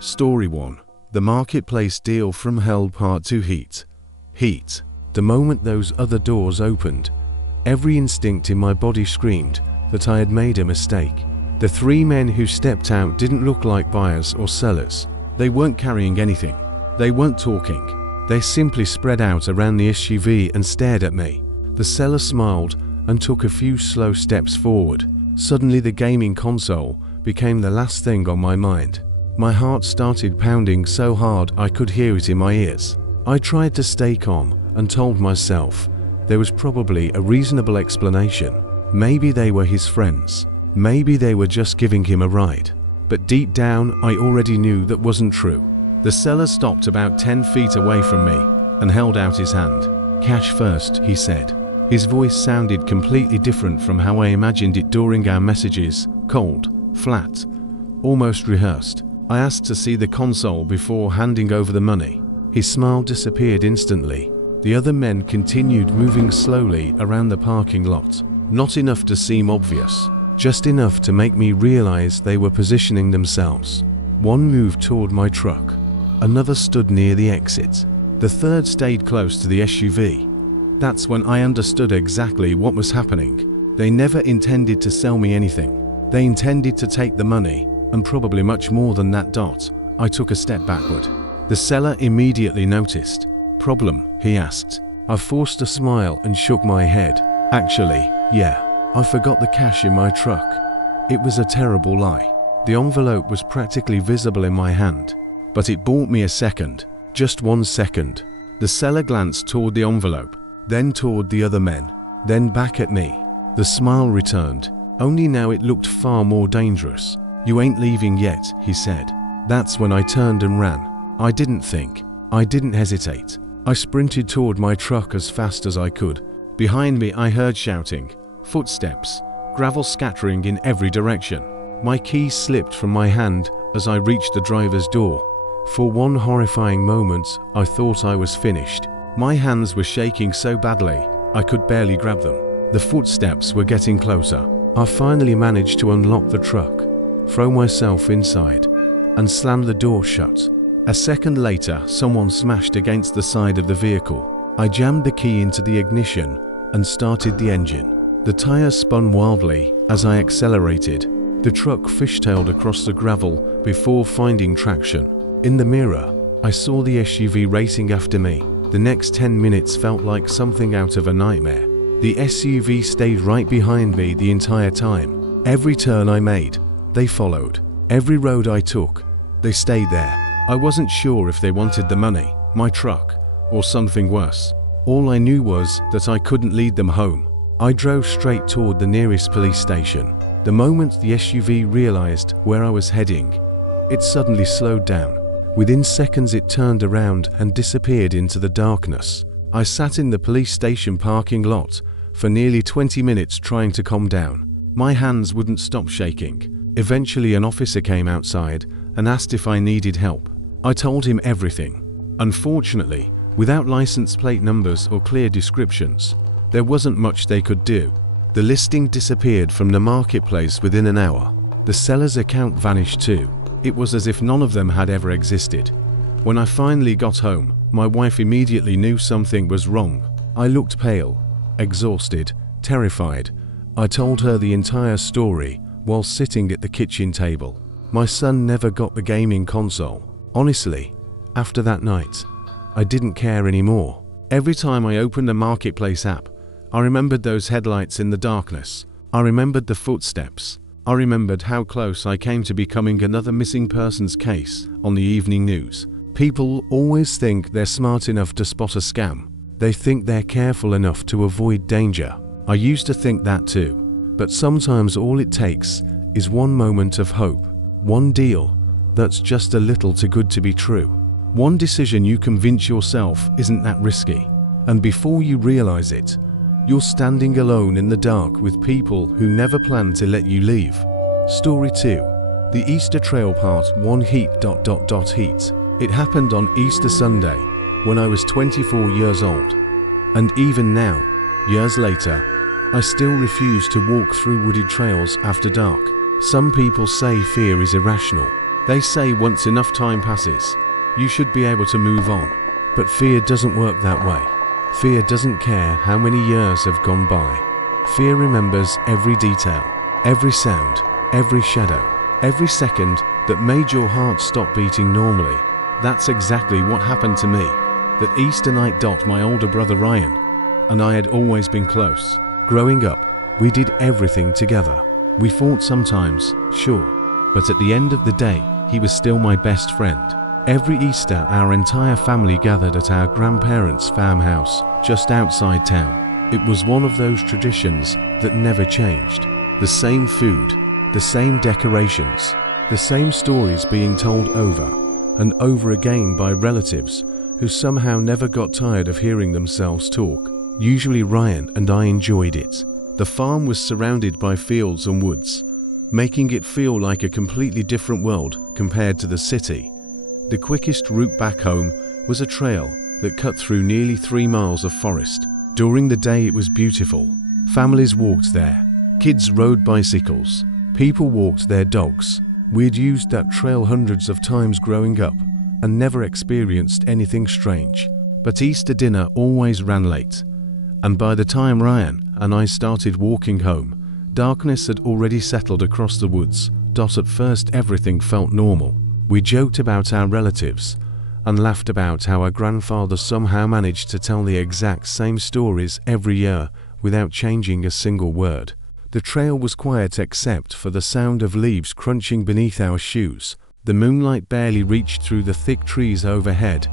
Story 1. The Marketplace Deal from Hell Part 2. Heat. The moment those other doors opened, every instinct in my body screamed that I had made a mistake. The three men who stepped out didn't look like buyers or sellers. They weren't carrying anything. They weren't talking. They simply spread out around the SUV and stared at me. The seller smiled and took a few slow steps forward. Suddenly the gaming console became the last thing on my mind. My heart started pounding so hard I could hear it in my ears. I tried to stay calm and told myself there was probably a reasonable explanation. Maybe they were his friends. Maybe they were just giving him a ride. But deep down, I already knew that wasn't true. The seller stopped about 10 feet away from me and held out his hand. "Cash first," he said. His voice sounded completely different from how I imagined it during our messages, cold, flat, almost rehearsed. I asked to see the console before handing over the money. His smile disappeared instantly. The other men continued moving slowly around the parking lot. Not enough to seem obvious, just enough to make me realize they were positioning themselves. One moved toward my truck. Another stood near the exit. The third stayed close to the SUV. That's when I understood exactly what was happening. They never intended to sell me anything. They intended to take the money, and probably much more than that. I took a step backward. The seller immediately noticed. "Problem?" he asked. I forced a smile and shook my head. "Actually, yeah, I forgot the cash in my truck." It was a terrible lie. The envelope was practically visible in my hand. But it bought me a second, just 1 second. The seller glanced toward the envelope, then toward the other men, then back at me. The smile returned, only now it looked far more dangerous. "You ain't leaving yet," he said. That's when I turned and ran. I didn't think. I didn't hesitate. I sprinted toward my truck as fast as I could. Behind me I heard shouting, footsteps, gravel scattering in every direction. My keys slipped from my hand as I reached the driver's door. For one horrifying moment, I thought I was finished. My hands were shaking so badly, I could barely grab them. The footsteps were getting closer. I finally managed to unlock the truck, throw myself inside, and slam the door shut. A second later, someone smashed against the side of the vehicle. I jammed the key into the ignition and started the engine. The tires spun wildly as I accelerated. The truck fishtailed across the gravel before finding traction. In the mirror, I saw the SUV racing after me. The next 10 minutes felt like something out of a nightmare. The SUV stayed right behind me the entire time. Every turn I made, they followed. Every road I took, they stayed there. I wasn't sure if they wanted the money, my truck, or something worse. All I knew was that I couldn't lead them home. I drove straight toward the nearest police station. The moment the SUV realized where I was heading, it suddenly slowed down. Within seconds it turned around and disappeared into the darkness. I sat in the police station parking lot for nearly 20 minutes trying to calm down. My hands wouldn't stop shaking. Eventually an officer came outside and asked if I needed help. I told him everything. Unfortunately, without license plate numbers or clear descriptions, there wasn't much they could do. The listing disappeared from the marketplace within an hour. The seller's account vanished too. It was as if none of them had ever existed. When I finally got home, my wife immediately knew something was wrong. I looked pale, exhausted, terrified. I told her the entire story while sitting at the kitchen table. My son never got the gaming console. Honestly, after that night, I didn't care anymore. Every time I opened the Marketplace app, I remembered those headlights in the darkness. I remembered the footsteps. I remembered how close I came to becoming another missing persons case on the evening news. People always think they're smart enough to spot a scam. They think they're careful enough to avoid danger. I used to think that too. But sometimes all it takes is one moment of hope, one deal that's just a little too good to be true. One decision you convince yourself isn't that risky. And before you realize it, you're standing alone in the dark with people who never planned to let you leave. Story 2. The Easter Trail Part 1. Heat. It happened on Easter Sunday when I was 24 years old. And even now, years later, I still refuse to walk through wooded trails after dark. Some people say fear is irrational. They say once enough time passes, you should be able to move on. But fear doesn't work that way. Fear doesn't care how many years have gone by. Fear remembers every detail, every sound, every shadow, every second that made your heart stop beating normally. That's exactly what happened to me. That Easter night. My older brother Ryan and I had always been close. Growing up, we did everything together. We fought sometimes, sure, but at the end of the day, he was still my best friend. Every Easter, our entire family gathered at our grandparents' farmhouse, just outside town. It was one of those traditions that never changed. The same food, the same decorations, the same stories being told over and over again by relatives who somehow never got tired of hearing themselves talk. Usually Ryan and I enjoyed it. The farm was surrounded by fields and woods, making it feel like a completely different world compared to the city. The quickest route back home was a trail that cut through nearly 3 miles of forest. During the day it was beautiful. Families walked there. Kids rode bicycles. People walked their dogs. We'd used that trail hundreds of times growing up and never experienced anything strange. But Easter dinner always ran late. And by the time Ryan and I started walking home, darkness had already settled across the woods. At first everything felt normal. We joked about our relatives and laughed about how our grandfather somehow managed to tell the exact same stories every year without changing a single word. The trail was quiet except for the sound of leaves crunching beneath our shoes. The moonlight barely reached through the thick trees overhead,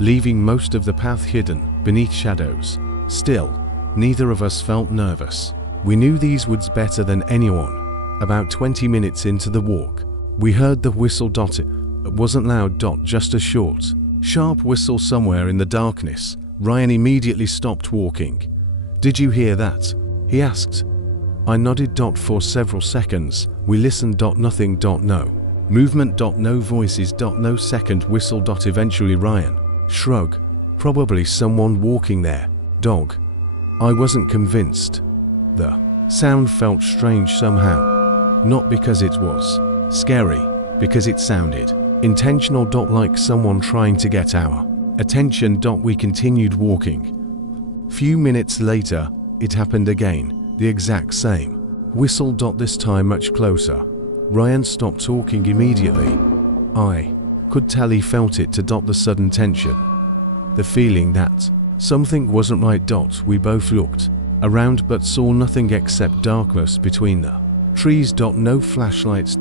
leaving most of the path hidden beneath shadows. Still, neither of us felt nervous. We knew these woods better than anyone. About 20 minutes into the walk, we heard the whistle. It wasn't loud. Just a short, sharp whistle somewhere in the darkness. Ryan immediately stopped walking. "Did you hear that?" he asked. I nodded. For several seconds, we listened. Nothing. No movement. No voices. No second whistle. Eventually Ryan shrugged. "Probably someone walking there, dog." I wasn't convinced. The sound felt strange somehow. Not because it was scary, because it sounded intentional. Like someone trying to get our attention. We continued walking. Few minutes later, it happened again, the exact same whistle. This time much closer. Ryan stopped talking immediately. I could tell he felt it. The sudden tension, the feeling that something wasn't right. We both looked around but saw nothing except darkness between the trees. No flashlights.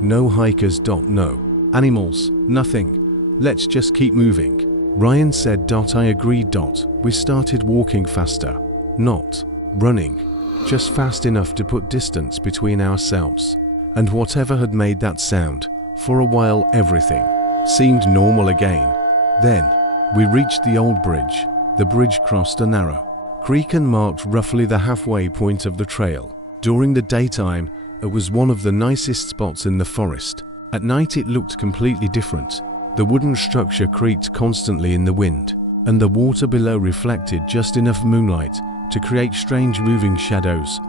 No hikers. No animals. Nothing. "Let's just keep moving," Ryan said. I agreed. We started walking faster. Not running, just fast enough to put distance between ourselves and whatever had made that sound. For a while everything seemed normal again. Then we reached the old bridge. The bridge crossed a narrow creek and marked roughly the halfway point of the trail. During the daytime, it was one of the nicest spots in the forest. At night it looked completely different. The wooden structure creaked constantly in the wind, and the water below reflected just enough moonlight to create strange moving shadows.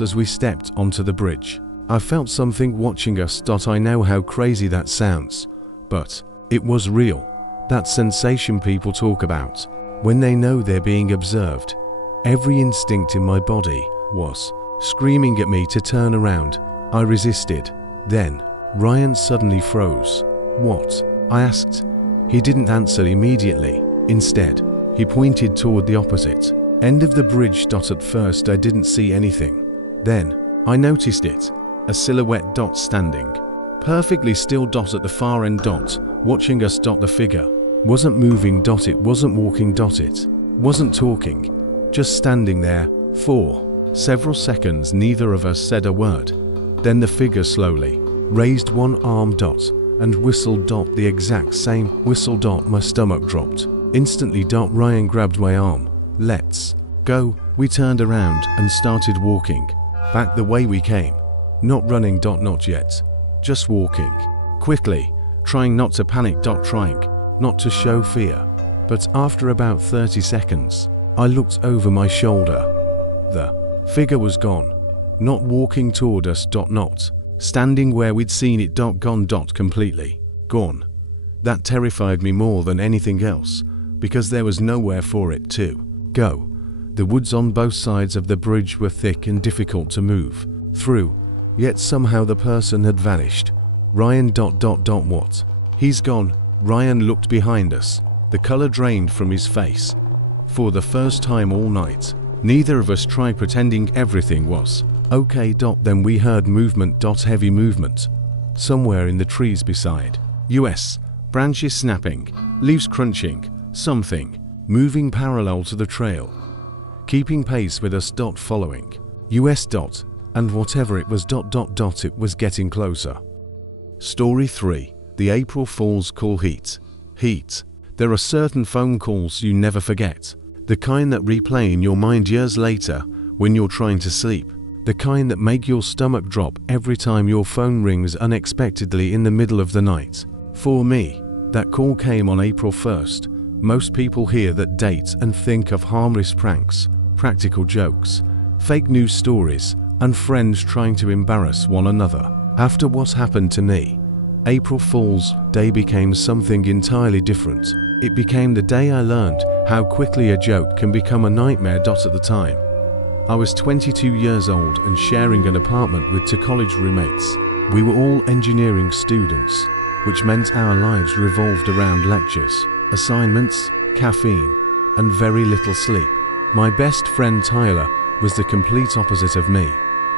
As we stepped onto the bridge, I felt something watching us. I know how crazy that sounds, but it was real. That sensation people talk about when they know they're being observed. Every instinct in my body was screaming at me to turn around. I resisted. Then Ryan suddenly froze. "What?" I asked. He didn't answer immediately. Instead, he pointed toward the opposite end of the bridge. At first I didn't see anything. Then I noticed it. A silhouette. Standing perfectly still. At the far end. Watching us. The figure wasn't moving. It wasn't walking. It wasn't talking. Just standing there. For several seconds neither of us said a word. Then the figure slowly raised one arm. And whistled. The exact same whistle. My stomach dropped. Instantly. Ryan grabbed my arm. "Let's go." We turned around and started walking back the way we came. Not running. Not yet. Just walking quickly, trying not to panic. Trying not to show fear. But after about 30 seconds, I looked over my shoulder. The figure was gone. Not walking toward us. Not standing where we'd seen it. Gone. Completely gone. That terrified me more than anything else, because there was nowhere for it to go. The woods on both sides of the bridge were thick and difficult to move through, yet somehow the person had vanished. Ryan. What? He's gone. Ryan looked behind us. The color drained from his face. For the first time all night, neither of us tried pretending everything was okay. Then we heard movement. Heavy movement. Somewhere in the trees beside us. Branches snapping, leaves crunching, something moving parallel to the trail, keeping pace with us. Following us. And whatever it was. It was getting closer. Story 3. The April Fool's Call. Heat. There are certain phone calls you never forget. The kind that replay in your mind years later when you're trying to sleep. The kind that make your stomach drop every time your phone rings unexpectedly in the middle of the night. For me, that call came on April 1st. Most people hear that date and think of harmless pranks, practical jokes, fake news stories, and friends trying to embarrass one another. After what happened to me, April Fool's Day became something entirely different. It became the day I learned how quickly a joke can become a nightmare. At the time, I was 22 years old and sharing an apartment with 2 college roommates. We were all engineering students, which meant our lives revolved around lectures, assignments, caffeine, and very little sleep. My best friend Tyler was the complete opposite of me.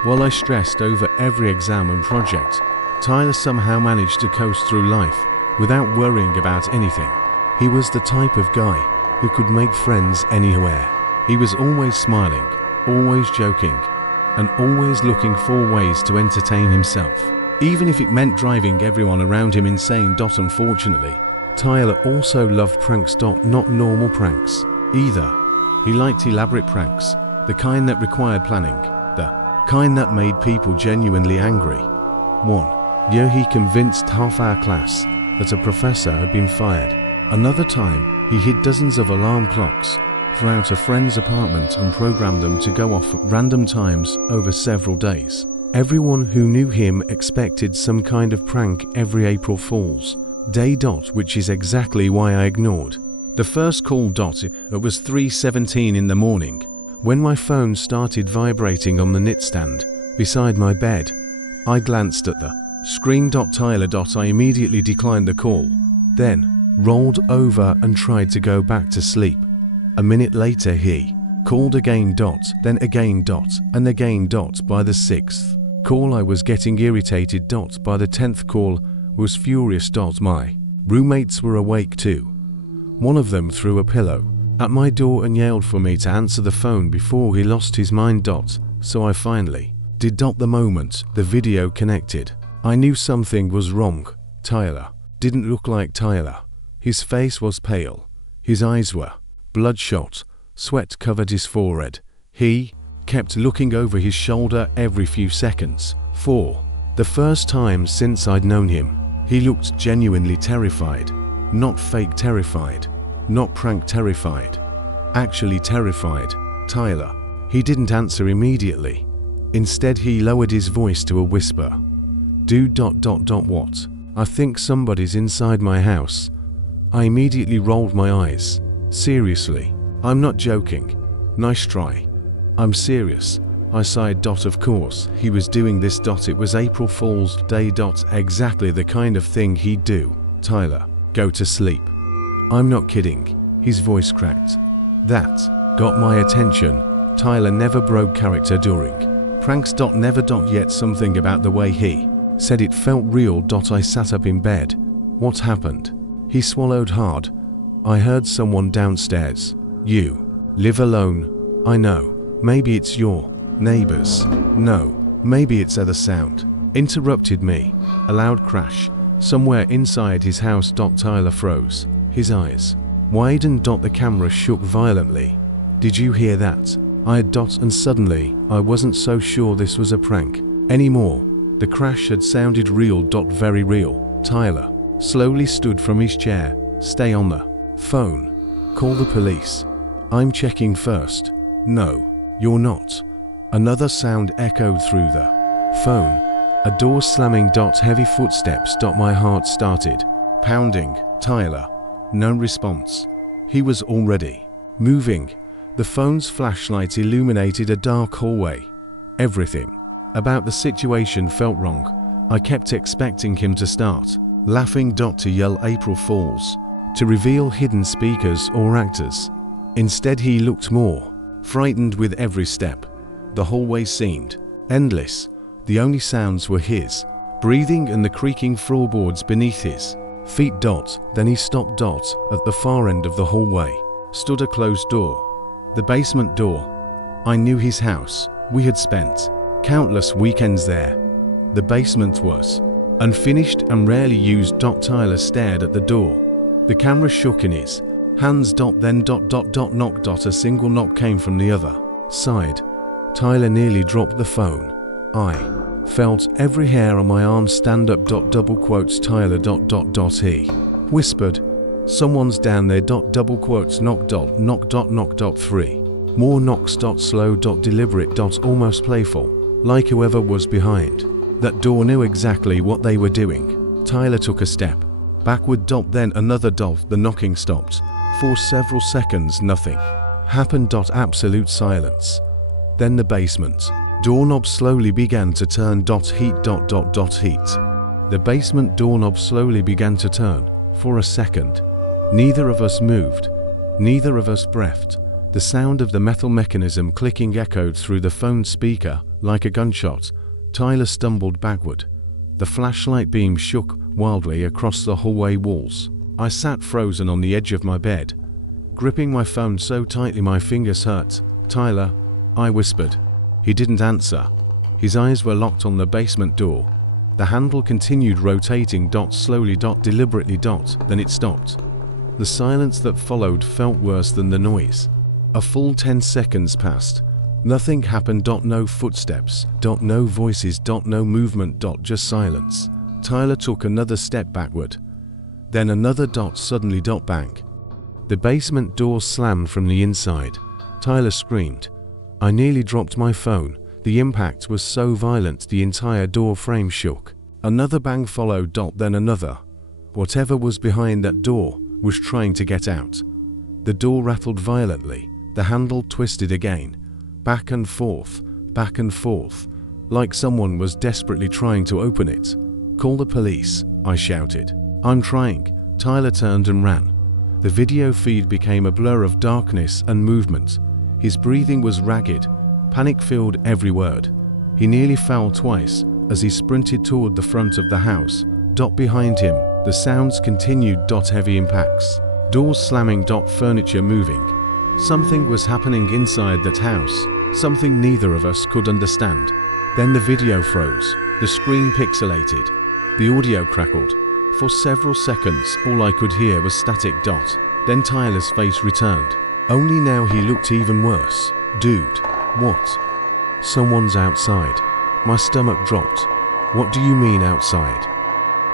While I stressed over every exam and project, Tyler somehow managed to coast through life without worrying about anything. He was the type of guy who could make friends anywhere. He was always smiling, always joking, and always looking for ways to entertain himself, even if it meant driving everyone around him insane. Unfortunately, Tyler also loved pranks. Not normal pranks either. He liked elaborate pranks, the kind that required planning, the kind that made people genuinely angry. One year he convinced half our class that a professor had been fired. Another time, he hid dozens of alarm clocks throughout a friend's apartment and programmed them to go off at random times over several days. Everyone who knew him expected some kind of prank every April Fool's Day. Which is exactly why I ignored the first call. It was 3:17 in the morning when my phone started vibrating on the nightstand beside my bed. I glanced at the screen. Tyler. I immediately declined the call, then rolled over and tried to go back to sleep. A minute later he called again. Then again. And again. By the 6th call I was getting irritated. By the 10th call was furious. My roommates were awake too. One of them threw a pillow at my door and yelled for me to answer the phone before he lost his mind. So I finally did. The moment the video connected, I knew something was wrong. Tyler didn't look like Tyler. His face was pale. His eyes were bloodshot. Sweat covered his forehead. He kept looking over his shoulder every few seconds. For the first time since I'd known him, he looked genuinely terrified. Not fake terrified. Not prank terrified. Actually terrified. Tyler. He didn't answer immediately. Instead he lowered his voice to a whisper. Dude. What? I think somebody's inside my house. I immediately rolled my eyes. Seriously? I'm not joking. Nice try. I'm serious. I sighed. Of course, he was doing this. It was April Fool's Day. Exactly the kind of thing he'd do. Tyler, go to sleep. I'm not kidding. His voice cracked. That got my attention. Tyler never broke character during pranks. Never. Yet something about the way he said it felt real. I sat up in bed. What happened? He swallowed hard. I heard someone downstairs. You live alone? I know. Maybe it's your neighbors. No, maybe it's other sound. Interrupted me. A loud crash. Somewhere inside his house. Tyler froze. His eyes widened. The camera shook violently. Did you hear that? I had. And suddenly, I wasn't so sure this was a prank anymore. The crash had sounded real. Very real. Tyler slowly stood from his chair. Stay on the phone. Call the police. I'm checking first. No, you're not. Another sound echoed through the phone. A door slamming. Heavy footsteps. My heart started pounding. Tyler. No response. He was already moving. The phone's flashlight illuminated a dark hallway. Everything about the situation felt wrong. I kept expecting him to start laughing. To yell April Fools, to reveal hidden speakers or actors. Instead he looked more frightened with every step. The hallway seemed endless. The only sounds were his breathing and the creaking floorboards beneath his feet. Then he stopped. At the far end of the hallway stood a closed door. The basement door. I knew his house. We had spent countless weekends there. The basement was unfinished and rarely used. Tyler stared at the door. The camera shook in his hands. Then knock. A single knock came from the other side. Tyler nearly dropped the phone. I felt every hair on my arm stand up. Tyler. He whispered, "Someone's down there." Knock. Knock. 3 more knocks. Slow. Deliberate. Almost playful, like whoever was behind that door knew exactly what they were doing. Tyler took a step backward. Then another. The knocking stopped. For several seconds nothing happened. Absolute silence. Then the basement doorknob slowly began to turn. Heat. Heat. The basement doorknob slowly began to turn. For a second, neither of us moved. Neither of us breathed. The sound of the metal mechanism clicking echoed through the phone speaker like a gunshot. Tyler stumbled backward. The flashlight beam shook wildly across the hallway walls. I sat frozen on the edge of my bed, gripping my phone so tightly my fingers hurt. "Tyler," I whispered. He didn't answer. His eyes were locked on the basement door. The handle continued rotating. Slowly. Deliberately. Then it stopped. The silence that followed felt worse than the noise. A full 10 seconds passed. Nothing happened. No footsteps. No voices. No movement. Just silence. Tyler took another step backward. Then another. Suddenly. Bang. The basement door slammed from the inside. Tyler screamed. I nearly dropped my phone. The impact was so violent the entire door frame shook. Another bang followed. Then another. Whatever was behind that door was trying to get out. The door rattled violently. The handle twisted again. Back and forth, like someone was desperately trying to open it. "Call the police," I shouted. "I'm trying." Tyler turned and ran. The video feed became a blur of darkness and movement. His breathing was ragged, panic filled every word. He nearly fell twice as he sprinted toward the front of the house. Behind him, the sounds continued. Heavy impacts, doors slamming. Furniture moving. Something was happening inside that house, something neither of us could understand. Then the video froze, the screen pixelated, the audio crackled. For several seconds, all I could hear was static. Then Tyler's face returned. Only now he looked even worse. "Dude, what?" "Someone's outside." My stomach dropped. "What do you mean outside?"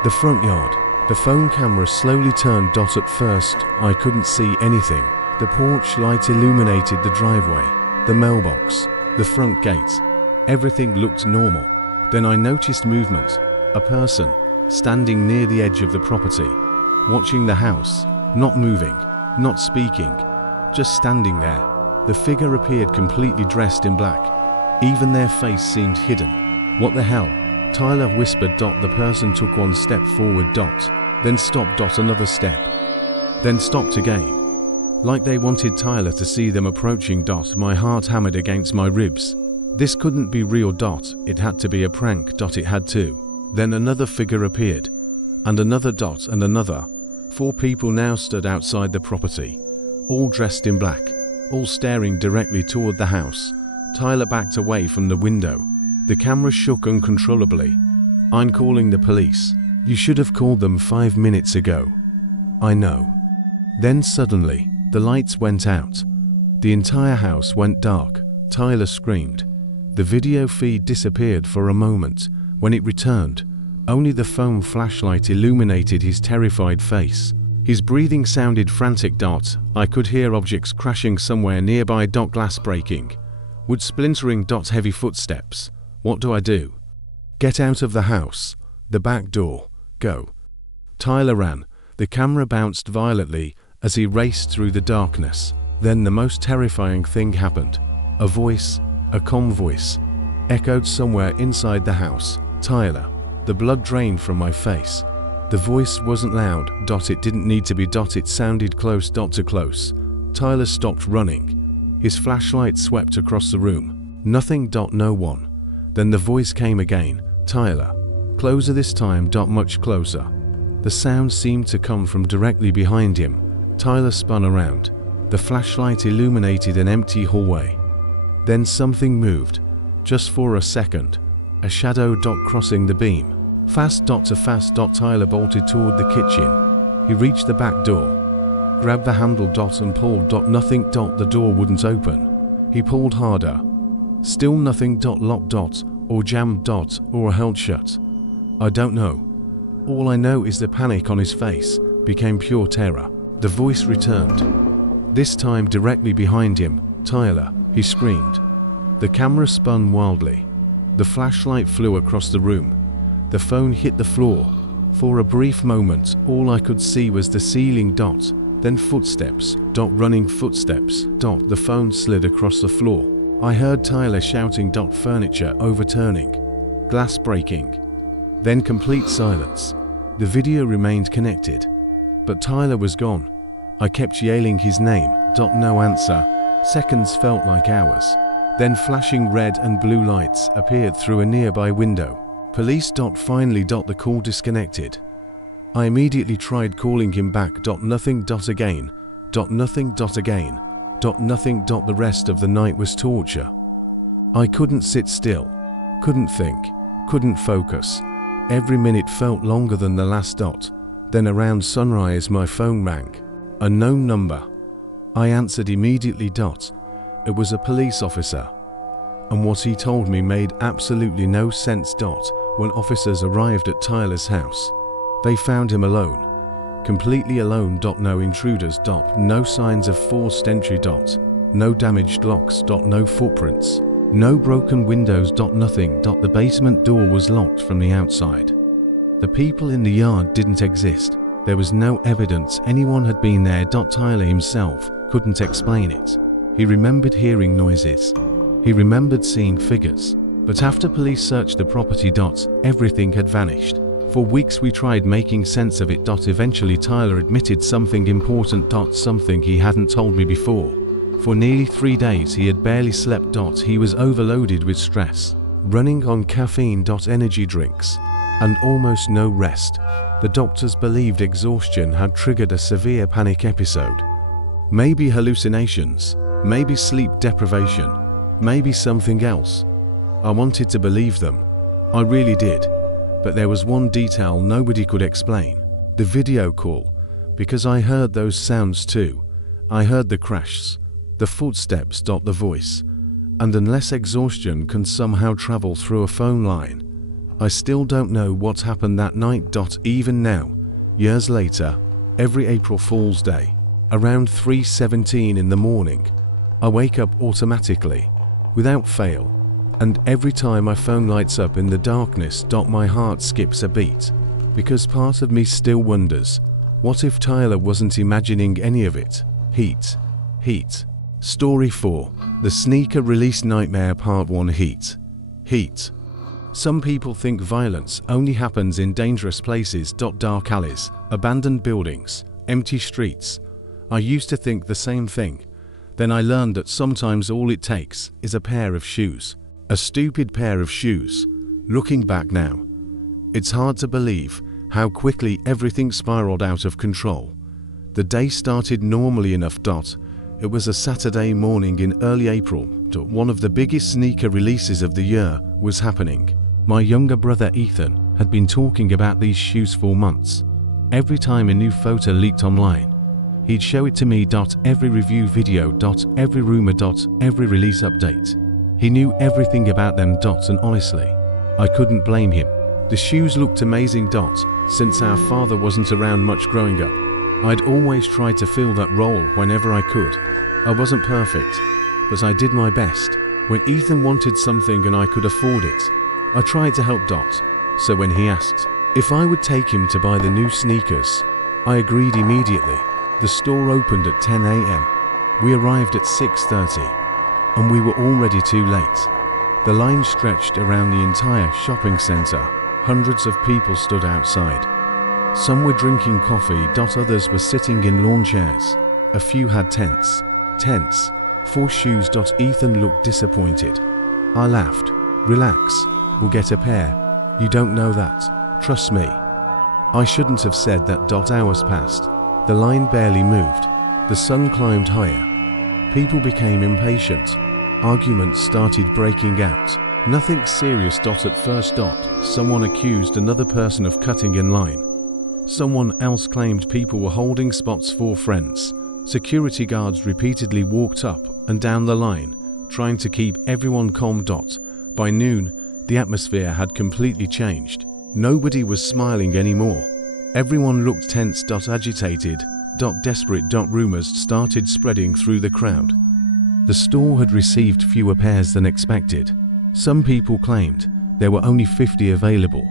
"The front yard." The phone camera slowly turned. At first, I couldn't see anything. The porch light illuminated the driveway, the mailbox, the front gate. Everything looked normal. Then I noticed movement. A person, standing near the edge of the property, watching the house, not moving, not speaking, just standing there. The figure appeared completely dressed in black. Even their face seemed hidden. "What the hell?" Tyler whispered. The person took one step forward. Then stopped. Another step. Then stopped again. Like they wanted Tyler to see them approaching. My heart hammered against my ribs. This couldn't be real. It had to be a prank. It had to. Then another figure appeared. And another. And another. 4 people now stood outside the property, all dressed in black, all staring directly toward the house. Tyler backed away from the window. The camera shook uncontrollably. "I'm calling the police." "You should have called them 5 minutes ago." "I know." Then suddenly, the lights went out. The entire house went dark. Tyler screamed. The video feed disappeared for a moment. When it returned, only the phone flashlight illuminated his terrified face. His breathing sounded frantic. I could hear objects crashing somewhere nearby. Glass breaking, wood splintering. Heavy footsteps. What do I do? Get out of the house. The back door. Go. Tyler ran. The camera bounced violently as he raced through the darkness. Then the most terrifying thing happened. A voice, a calm voice, echoed somewhere inside the house. Tyler. The blood drained from my face. The voice wasn't loud. It didn't need to be. It sounded close. To close. Tyler stopped running. His flashlight swept across the room. Nothing. No one. Then the voice came again. Tyler. Closer this time. Much closer. The sound seemed to come from directly behind him. Tyler spun around. The flashlight illuminated an empty hallway. Then something moved. Just for a second. A shadow. Crossing the beam. Fast. To fast. Tyler bolted toward the kitchen. He reached the back door. Grabbed the handle. And pulled. Nothing. The door wouldn't open. He pulled harder. Still nothing. Locked. Or jammed. Or held shut. I don't know. All I know is the panic on his face became pure terror. The voice returned. This time directly behind him. Tyler, he screamed. The camera spun wildly. The flashlight flew across the room. The phone hit the floor. For a brief moment, all I could see was the ceiling. Then footsteps. Running footsteps. The phone slid across the floor. I heard Tyler shouting. Furniture overturning. Glass breaking. Then complete silence. The video remained connected. But Tyler was gone. I kept yelling his name. No answer. Seconds felt like hours. Then flashing red and blue lights appeared through a nearby window. Police. Finally. The call disconnected. I immediately tried calling him back. Nothing. Again. Nothing. Again. Nothing. The rest of the night was torture. I couldn't sit still. Couldn't think. Couldn't focus. Every minute felt longer than the last. Then around sunrise my phone rang. A known number. I answered immediately. It was a police officer. And what he told me made absolutely no sense. When officers arrived at Tyler's house, they found him alone. Completely alone. No intruders. No signs of forced entry. No damaged locks. No footprints. No broken windows. Nothing. The basement door was locked from the outside. The people in the yard didn't exist. There was no evidence anyone had been there. Tyler himself couldn't explain it. He remembered hearing noises. He remembered seeing figures. But after police searched the property. Everything had vanished. For weeks we tried making sense of it. Eventually Tyler admitted something important. Something he hadn't told me before. For nearly 3 days he had barely slept. He was overloaded with stress, running on caffeine. Energy drinks, and almost no rest. The doctors believed exhaustion had triggered a severe panic episode. Maybe hallucinations, maybe sleep deprivation, maybe something else. I wanted to believe them. I really did. But there was one detail nobody could explain. The video call. Because I heard those sounds too. I heard the crashes, the footsteps. The voice. And unless exhaustion can somehow travel through a phone line, I still don't know what happened that night. Even now, years later, every April Fool's Day, around 3:17 in the morning, I wake up automatically, without fail, and every time my phone lights up in the darkness. My heart skips a beat, because part of me still wonders, what if Tyler wasn't imagining any of it? Heat. Story 4. The Sneaker Release Nightmare Part 1. Heat. Some people think violence only happens in dangerous places. Dark alleys, abandoned buildings, empty streets. I used to think the same thing. Then I learned that sometimes all it takes is a pair of shoes. A stupid pair of shoes. Looking back now, it's hard to believe how quickly everything spiraled out of control. The day started normally enough. It was a Saturday morning in early April. One of the biggest sneaker releases of the year was happening. My younger brother Ethan had been talking about these shoes for months. Every time a new photo leaked online, he'd show it to me. Every review video. Every rumor. Every release update. He knew everything about them. And honestly, I couldn't blame him. The shoes looked amazing. Since our father wasn't around much growing up, I'd always tried to fill that role whenever I could. I wasn't perfect, but I did my best. When Ethan wanted something and I could afford it, I tried to help Dot, so when he asked if I would take him to buy the new sneakers, I agreed immediately. The store opened at 10 a.m. We arrived at 6:30, and we were already too late. The line stretched around the entire shopping center. Hundreds of people stood outside. Some were drinking coffee. Others were sitting in lawn chairs. A few had tents. For shoes. Ethan looked disappointed. I laughed. Relax, we'll get a pair. You don't know that. Trust me. I shouldn't have said that. Hours passed. The line barely moved. The sun climbed higher. People became impatient. Arguments started breaking out. Nothing serious. At first. Someone accused another person of cutting in line. Someone else claimed people were holding spots for friends. Security guards repeatedly walked up and down the line, trying to keep everyone calm. By noon, the atmosphere had completely changed. Nobody was smiling anymore. Everyone looked tense. Agitated. Desperate. Rumors started spreading through the crowd. The store had received fewer pairs than expected. Some people claimed there were only 50 available.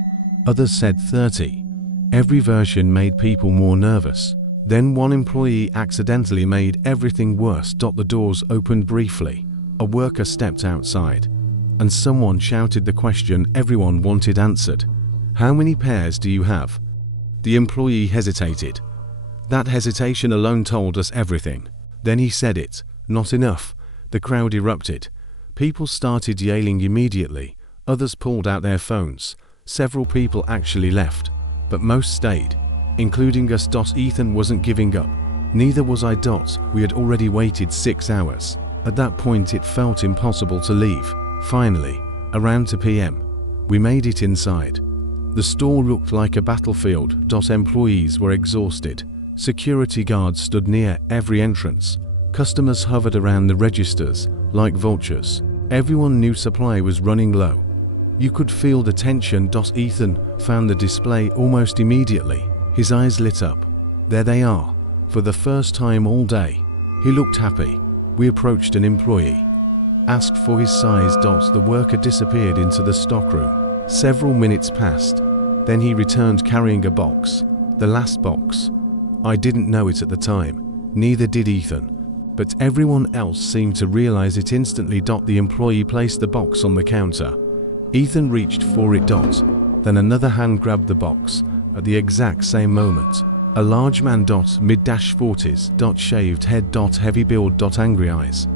Others said 30. Every version made people more nervous. Then one employee accidentally made everything worse. The doors opened briefly. A worker stepped outside, and someone shouted the question everyone wanted answered. How many pairs do you have? The employee hesitated. That hesitation alone told us everything. Then he said it. Not enough. The crowd erupted. People started yelling immediately. Others pulled out their phones. Several people actually left, but most stayed, including us. Ethan wasn't giving up. Neither was I. We had already waited 6 hours. At that point it felt impossible to leave. Finally, around 2 p.m., we made it inside. The store looked like a battlefield. Employees were exhausted. Security guards stood near every entrance. Customers hovered around the registers like vultures. Everyone knew supply was running low. You could feel the tension. Ethan found the display almost immediately. His eyes lit up. There they are, for the first time all day. He looked happy. We approached an employee, asked for his size. The worker disappeared into the stockroom. Several minutes passed. Then he returned carrying a box. The last box. I didn't know it at the time. Neither did Ethan. But everyone else seemed to realize it instantly. The employee placed the box on the counter. Ethan reached for it. Then another hand grabbed the box. At the exact same moment, a large man. Mid-40s. Shaved head. Heavy build. Angry eyes.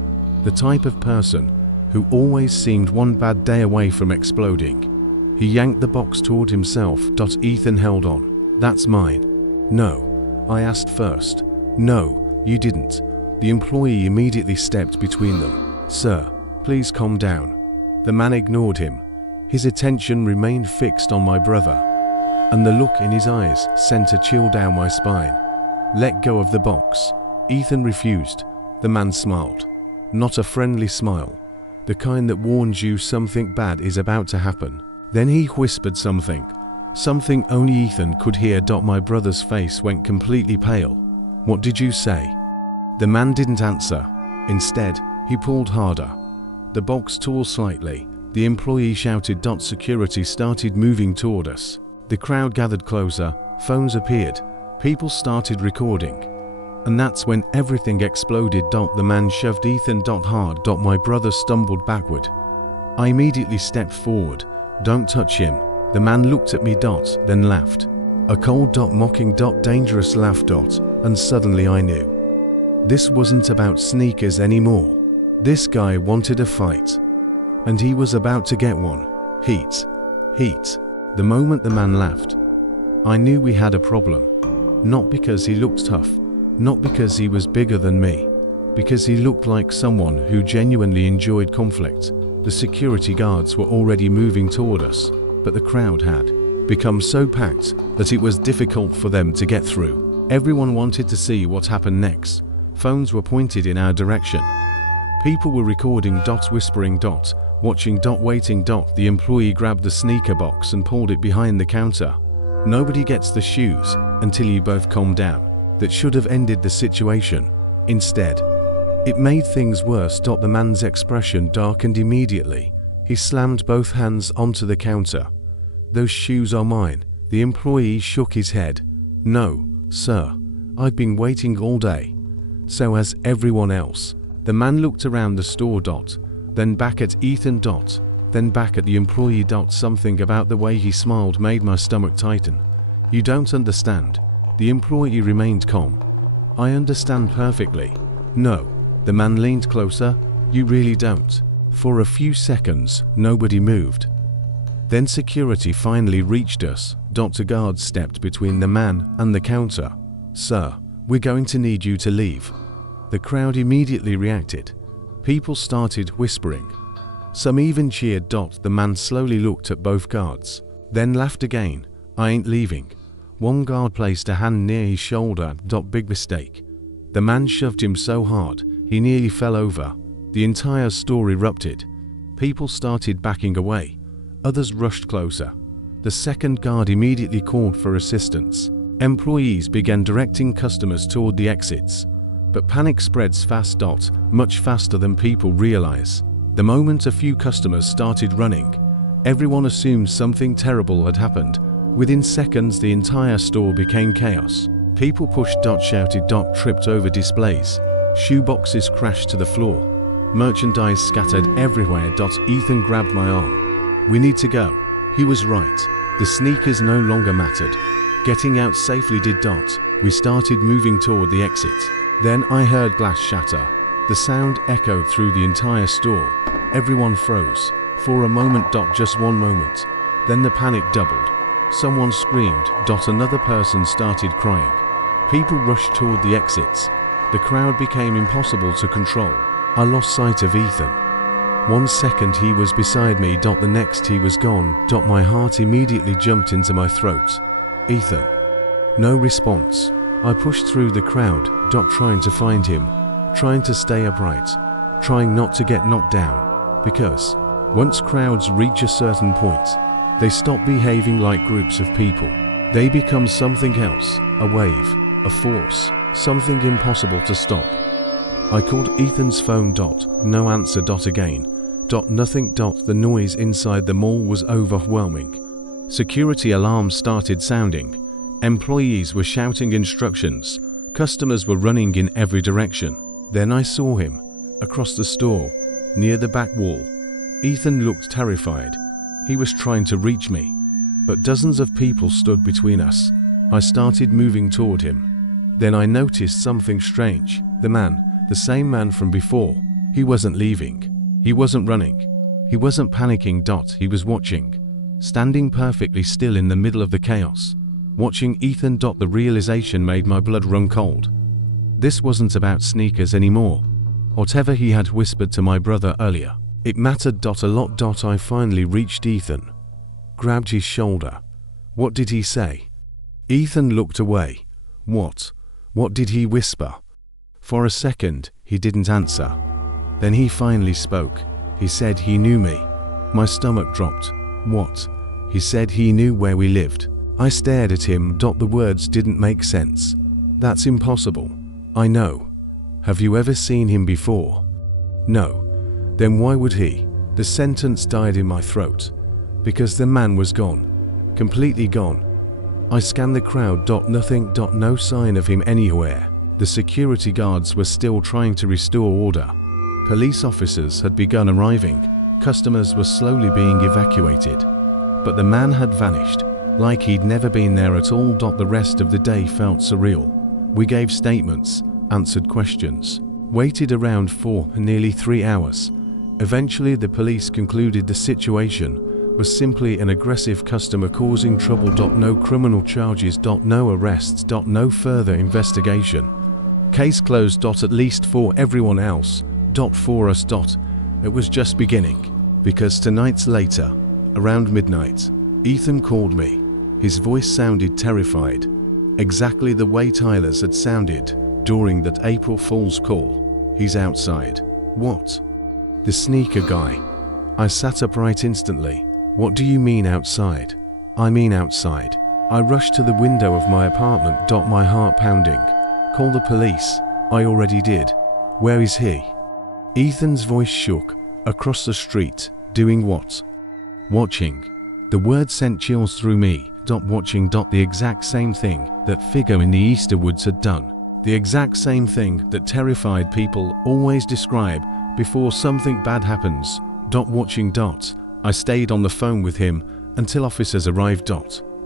The type of person who always seemed one bad day away from exploding. He yanked the box toward himself. Ethan held on. That's mine. No. I asked first. No, you didn't. The employee immediately stepped between them. Sir, please calm down. The man ignored him. His attention remained fixed on my brother, and the look in his eyes sent a chill down my spine. Let go of the box. Ethan refused. The man smiled. Not a friendly smile. The kind that warns you something bad is about to happen. Then he whispered something only Ethan could hear. My brother's face went completely pale. What did you say? The man didn't answer. Instead, he pulled harder. The box tore slightly. The employee shouted. Security started moving toward us. The crowd gathered closer. Phones appeared. People started recording. And that's when everything exploded. The man shoved Ethan hard. My brother stumbled backward. I immediately stepped forward. Don't touch him. The man looked at me. Then laughed. A cold. Mocking. Dangerous laugh. And suddenly I knew. This wasn't about sneakers anymore. This guy wanted a fight. And he was about to get one. Heat. The moment the man laughed, I knew we had a problem. Not because he looked tough, not because he was bigger than me, because he looked like someone who genuinely enjoyed conflict. The security guards were already moving toward us, but the crowd had become so packed that it was difficult for them to get through. Everyone wanted to see what happened next. Phones were pointed in our direction. People were recording. Whispering. Watching. Waiting. The employee grabbed the sneaker box and pulled it behind the counter. Nobody gets the shoes until you both calm down. That should have ended the situation. Instead, it made things worse. The man's expression darkened immediately. He slammed both hands onto the counter. "Those shoes are mine." The employee shook his head. "No, sir. I've been waiting all day. So has everyone else." The man looked around the store. Then back at Ethan. Then back at the employee. Something about the way he smiled made my stomach tighten. "You don't understand." The employee remained calm. "I understand perfectly." "No." The man leaned closer. "You really don't." For a few seconds, nobody moved. Then security finally reached us. A guard stepped between the man and the counter. "Sir, we're going to need you to leave." The crowd immediately reacted. People started whispering. Some even cheered. The man slowly looked at both guards, then laughed again. "I ain't leaving." One guard placed a hand near his shoulder. Big mistake. The man shoved him so hard, he nearly fell over. The entire store erupted. People started backing away. Others rushed closer. The second guard immediately called for assistance. Employees began directing customers toward the exits. But panic spreads fast. Much faster than people realize. The moment a few customers started running, everyone assumed something terrible had happened. Within seconds, the entire store became chaos. People pushed. Shouted. Tripped over displays. Shoeboxes crashed to the floor. Merchandise scattered everywhere. Ethan grabbed my arm. "We need to go." He was right. The sneakers no longer mattered. Getting out safely did. We started moving toward the exit. Then I heard glass shatter. The sound echoed through the entire store. Everyone froze. For a moment. Just one moment. Then the panic doubled. Someone screamed. Another person started crying. People rushed toward the exits. The crowd became impossible to control. I lost sight of Ethan. 1 second he was beside me. The next he was gone. My heart immediately jumped into my throat. "Ethan." No response. I pushed through the crowd. Trying to find him. Trying to stay upright. Trying not to get knocked down. Because once crowds reach a certain point, they stop behaving like groups of people. They become something else. A wave. A force. Something impossible to stop. I called Ethan's phone. No answer. Again. Nothing. The noise inside the mall was overwhelming. Security alarms started sounding. Employees were shouting instructions. Customers were running in every direction. Then I saw him. Across the store. Near the back wall. Ethan looked terrified. He was trying to reach me. But dozens of people stood between us. I started moving toward him. Then I noticed something strange. The man. The same man from before. He wasn't leaving. He wasn't running. He wasn't panicking. He was watching. Standing perfectly still in the middle of the chaos. Watching Ethan. The realization made my blood run cold. This wasn't about sneakers anymore. Whatever he had whispered to my brother earlier. It mattered. A lot. I finally reached Ethan. Grabbed his shoulder. What did he say? Ethan looked away. What? What did he whisper? For a second, he didn't answer. Then he finally spoke. He said he knew me. My stomach dropped. What? He said he knew where we lived. I stared at him. The words didn't make sense. That's impossible. I know. Have you ever seen him before? No. Then why would he? The sentence died in my throat. Because the man was gone. Completely gone. I scanned the crowd. Nothing. No sign of him anywhere. The security guards were still trying to restore order. Police officers had begun arriving. Customers were slowly being evacuated. But the man had vanished, like he'd never been there at all. The rest of the day felt surreal. We gave statements, answered questions, waited around for nearly 3 hours. Eventually the police concluded the situation was simply an aggressive customer causing trouble. No criminal charges. No arrests. No further investigation. Case closed. At least for everyone else. For us. It was just beginning. Because 2 nights later, around midnight, Ethan called me. His voice sounded terrified. Exactly the way Tyler's had sounded during that April Fool's call. He's outside. What? The sneaker guy. I sat upright instantly. What do you mean outside? I mean outside. I rushed to the window of my apartment. My heart pounding. Call the police. I already did. Where is he? Ethan's voice shook. Across the street. Doing what? Watching. The word sent chills through me. Watching. The exact same thing that figure in the Easter woods had done. The exact same thing that terrified people always describe before something bad happens. Watching. I stayed on the phone with him until officers arrived.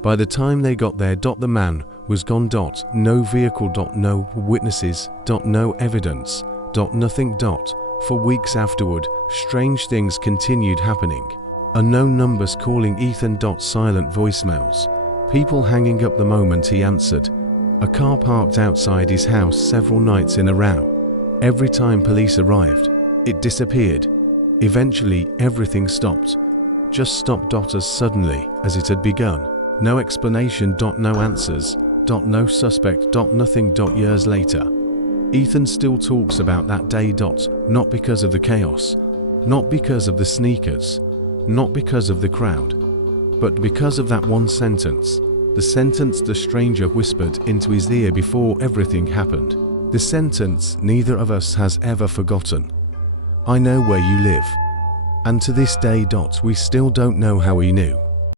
By the time they got there, the man was gone. No vehicle. No witnesses. No evidence. Nothing. For weeks afterward, strange things continued happening. Unknown numbers calling Ethan. Silent voicemails. People hanging up the moment he answered. A car parked outside his house several nights in a row. Every time police arrived, it disappeared. Eventually, everything stopped. Just stopped. As suddenly as it had begun. No explanation. No answers. No suspect. Nothing. Years later, Ethan still talks about that day. Not because of the chaos, not because of the sneakers, not because of the crowd, but because of that one sentence. The sentence the stranger whispered into his ear before everything happened. The sentence neither of us has ever forgotten. I know where you live. And to this day. We still don't know how he knew.